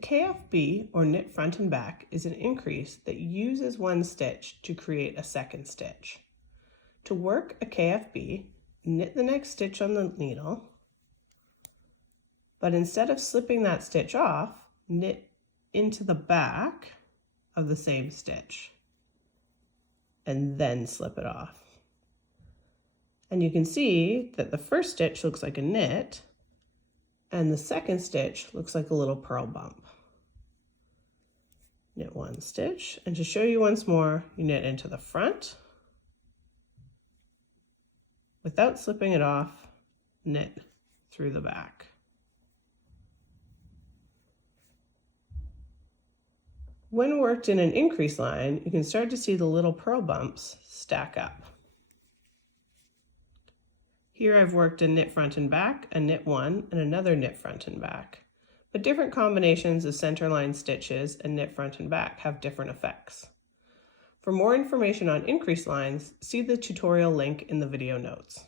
KFB, or knit front and back, is an increase that uses one stitch to create a second stitch. To work a KFB, knit the next stitch on the needle, but instead of slipping that stitch off, knit into the back of the same stitch and then slip it off. And you can see that the first stitch looks like a knit and the second stitch looks like a little purl bump. Knit one stitch, and to show you once more, you knit into the front without slipping it off, knit through the back. When worked in an increase line, you can start to see the little purl bumps stack up. Here I've worked a knit front and back, a knit one, and another knit front and back. But different combinations of centerline stitches and knit front and back have different effects. For more information on increase lines, see the tutorial link in the video notes.